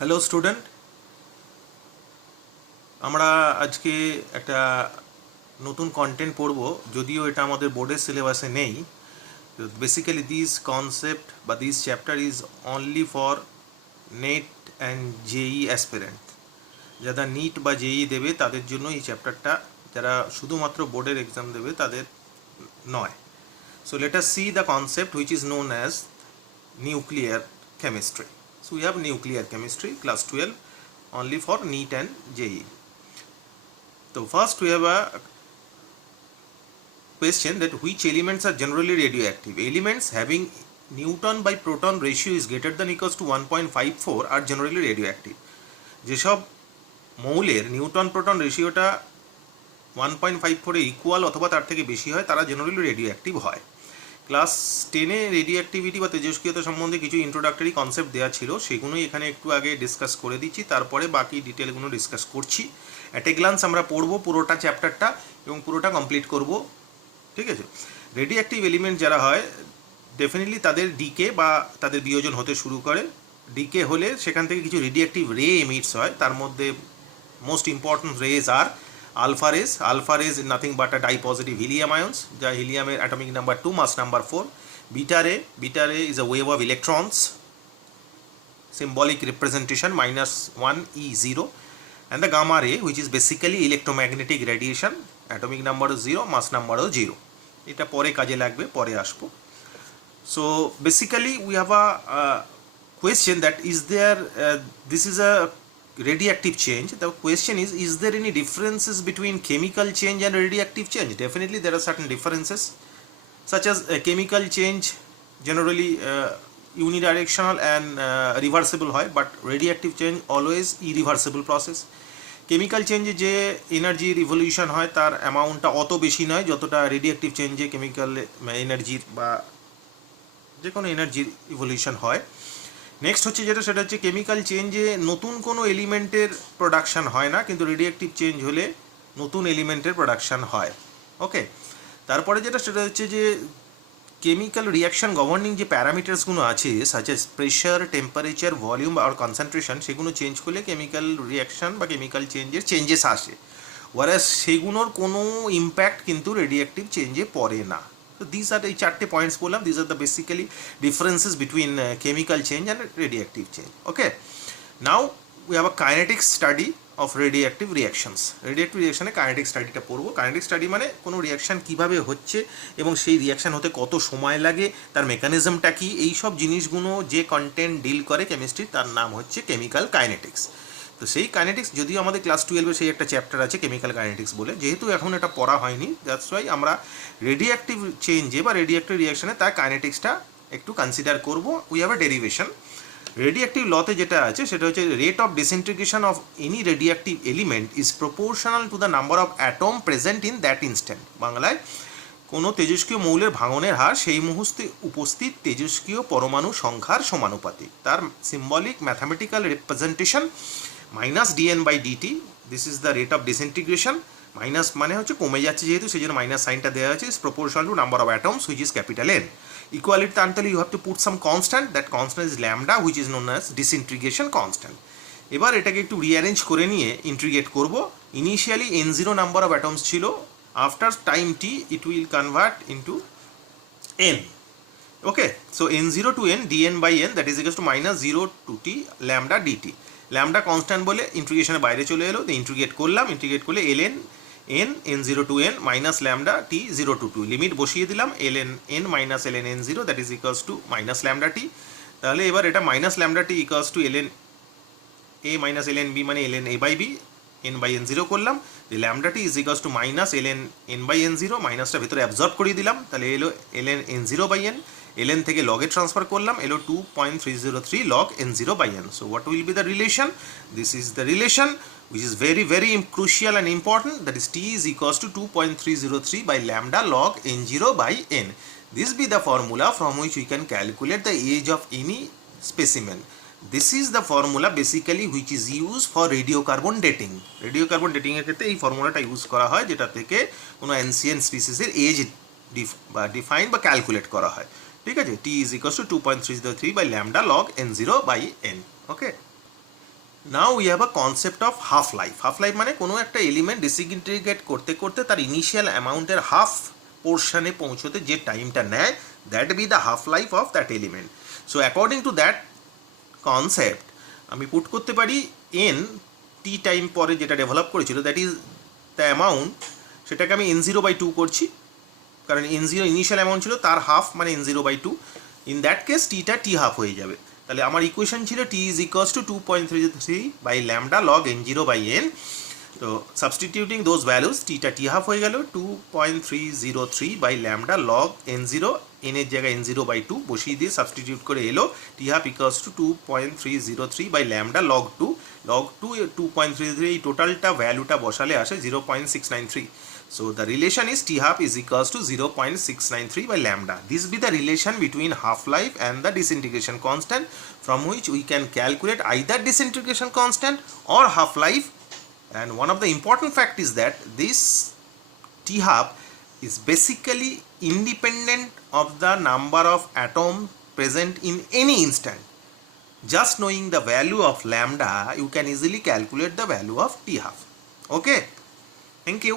Hello student, আমরা আজকে একটা নতুন কন্টেন্ট পড়ব, যদিও এটা আমাদের বোর্ডের সিলেবাসে নেই। বেসিক্যালি দিস কনসেপ্ট বা this chapter is only for NEET and JEE aspirant. যারা নিট বা জেই দেবে তাদের জন্য এই চ্যাপ্টারটা, যারা শুধুমাত্র বোর্ডের এক্সাম দেবে তাদের নয়। So let us see the concept which is known as nuclear chemistry. So we have nuclear chemistry class 12 only for NEET and JEE. So first we have a question that which elements are generally radioactive. Elements having Newton by proton ratio is greater than equals to 1.54 are generally radioactive. যেসব মৌলের Newton proton রেশিওটা 1.54 এর equal অথবা তার থেকে বেশি হয় তারা জেনারেলি রেডিও অ্যাক্টিভ হয়। ক্লাস 10-এ রেডিও অ্যাক্টিভিটি বা তেজস্ক্রিয়তা সম্বন্ধে কিছু ইন্ট্রোডাক্টরি কনসেপ্ট দেওয়া ছিল, সেগুলোই এখানে একটু আগে ডিসকাস করে দিচ্ছি, তারপরে বাকি ডিটেলগুলো ডিসকাস করছি। অ্যাট এ গ্লান্স আমরা পড়বো পুরোটা চ্যাপ্টারটা এবং পুরোটা কমপ্লিট করব, ঠিক আছে। রেডিও অ্যাক্টিভ এলিমেন্ট যারা হয় ডেফিনেটলি তাদের ডিকে বা তাদের বিয়োজন হতে শুরু করে। ডিকে হলে সেখান থেকে কিছু রেডিও অ্যাক্টিভ রে এমিটস হয়, তার মধ্যে most important raise R alpha rays. Alpha rays is nothing but a dye-positive helium ions, যা হিলিয়ামের atomic number 2 mass number 4. Beta ray is a wave of electrons, symbolic representation -1 E0, and the gamma ray which is basically electromagnetic radiation, atomic number 0, mass number 0. এটা পরে কাজে লাগবে, পরে আসবো। So basically we have a question that is there this is a radioactive change. The question is there any differences between chemical change and radioactive change? Definitely there are certain differences, such as chemical change generally unidirectional and reversible হয়, but radioactive change always irreversible process. Chemical চেঞ্জে যে energy revolution হয় তার অ্যামাউন্টটা অত বেশি নয় যতটা রেডিওঅ্যাক্টিভ চেঞ্জে কেমিক্যাল এনার্জির বা যে কোনো এনার্জির ইভলিউশন হয়। নেক্সট হচ্ছে যেটা, সেটা হচ্ছে কেমিক্যাল চেঞ্জে নতুন কোনো এলিমেন্টের প্রোডাকশান হয় না, কিন্তু রেডিওঅ্যাক্টিভ চেঞ্জ হলে নতুন এলিমেন্টের প্রোডাকশান হয়। ওকে, তারপরে যেটা সেটা হচ্ছে যে কেমিক্যাল রিয়াকশান গভর্নিং যে প্যারামিটার্সগুলো আছে, such as pressure, temperature, volume আর কনসেন্ট্রেশন, সেগুলো চেঞ্জ করলে কেমিক্যাল রিয়াকশান বা কেমিক্যাল চেঞ্জেস আসে, ওয়ারাস সেগুলোর কোনো ইম্প্যাক্ট কিন্তু রেডিওঅ্যাক্টিভ চেঞ্জে পড়ে না। So these are the চারটে পয়েন্টস বললাম, these are the basically differences between chemical change and radioactive change. Okay, now we have a kinetic study of radioactive reactions. Radioactive reaction-এ kinetic স্টাডিটা পড়বো। kinetic study মানে কোনো reaction কীভাবে হচ্ছে এবং সেই reaction হতে কত সময় লাগে, তার মেকানিজমটা কী, এই সব জিনিসগুলো যে কন্টেন্ট ডিল করে কেমিস্ট্রি, তার নাম হচ্ছে কেমিক্যাল কাইনেটিক্স। তো সেই কাইনেটিক্স যদিও আমাদের ক্লাস 12-এ সেই একটা চ্যাপ্টার আছে কেমিক্যাল কাইনেটিক্স বলে, যেহেতু এখন এটা পড়া হয়নি, দ্যাটস ওয়াই আমরা রেডিওঅ্যাক্টিভ চেঞ্জে বা রেডিওঅ্যাক্টিভ রিয়াকশানে তার কাইনেটিক্সটা একটু কনসিডার করব। We have a derivation. Radioactive লতে যেটা আছে সেটা হচ্ছে rate of disintegration of any radioactive element is proportional to the number of atom present in that instant. বাংলায় কোনো তেজস্ক্রিয় মৌলের ভাঙনের হার সেই মুহূর্তে উপস্থিত তেজস্ক্রিয় পরমাণু সংখ্যার সমানুপাতিক। তার symbolic mathematical representation -dn/dt, this is the rate of disintegration. Minus মানে হচ্ছে কমে যাচ্ছে, যেহেতু সেই জন্য মাইনাস সাইনটা দেওয়া আছে, is proportional to number of atoms which is capital N. Equality আনতে হলে you have to put some constant, that constant is lambda which is known as disintegration constant. এবার এটাকে একটু রিঅ্যারেঞ্জ করে নিয়ে ইন্টিগ্রেট করব। Initially N0 number of atoms ছিল, after time t it will convert into n. Okay, so n0 to n dn/n that is equals to -0 to t lambda dt. Lambda constant বলে ইন্টিগ্রেশনের বাইরে চলে এলো, তো ইন্টিগ্রেট করলাম, integrate করলে ln n n0 to n minus lambda t 0 to 2, limit বসিয়ে দিলাম, ln n minus ln n0 that is equals two minus lambda t। তাহলে এবার এটা minus lambda t equals to ln a minus ln b মানে ln a/b, n/n0 করলাম, lambda t is equals two minus ln n/n0, মাইনাসটা ভেতরে absorb করিয়ে দিলাম, তাহলে এলো ln n0/n, ln থেকে লগে ট্রান্সফার করলাম, এলো 2.303 log n0/n. So what will be the relation? This is the relation which is very very crucial and important, that is t is equals to 2.303 by lambda log n0/n. This be the formula from which we can calculate the age of any specimen. This is the formula basically which is used for radiocarbon dating. Radiocarbon dating এর ক্ষেত্রে এই ফর্মুলাটা use করা হয়, যেটা থেকে কোনো ancient স্পিসিসের age define বা ক্যালকুলেট করা হয়। ঠিক আছে, t is equals to 2.303 by lambda log n0/n. Okay. Now we have a concept of half life. Half life মানে কোনো একটা এলিমেন্ট ডিসইন্টিগ্রেট করতে করতে তার ইনিশিয়াল অ্যামাউন্টের হাফ পোর্শনে পৌঁছতে যে টাইমটা নেয়, that B the half life of that element. So according to that concept আমি পুট করতে পারি এন টি টাইম পরে যেটা ডেভেলপ করেছিল, দ্যাট ইজ দ্য অ্যামাউন্ট, সেটাকে আমি n0/2 করছি, কারণ n0 ইনিশিয়াল অ্যামাউন্ট ছিল, তার হাফ মানে n0/2। ইন দ্যাট কেস টিটা টি হাফ হয়ে যাবে। তাহলে আমার ইকুয়েশন ছিল t is equals to 2.33 log n0/n। তো সাবস্টিটিউটিং দোজ ভ্যালুজ, টিটা টি হাফ হয়ে গেল 2.303 log n0, n এর জায়গায় n0/2 বসিয়ে দিয়ে সাবস্টিটিউট করে এলো টি half equals to 2.303 log 2। log 2 2.33, এই টোটালটা ভ্যালুটা বসালে আসে 0.693। So the relation is T half is equals to 0.693 This be the relation between half-life and the disintegration constant, from which we can calculate either disintegration constant or half-life. And one of the important fact is that this T half is basically independent of the number of atoms present in any instant. Just knowing the value of lambda, you can easily calculate the value of T half. Okay, thank you.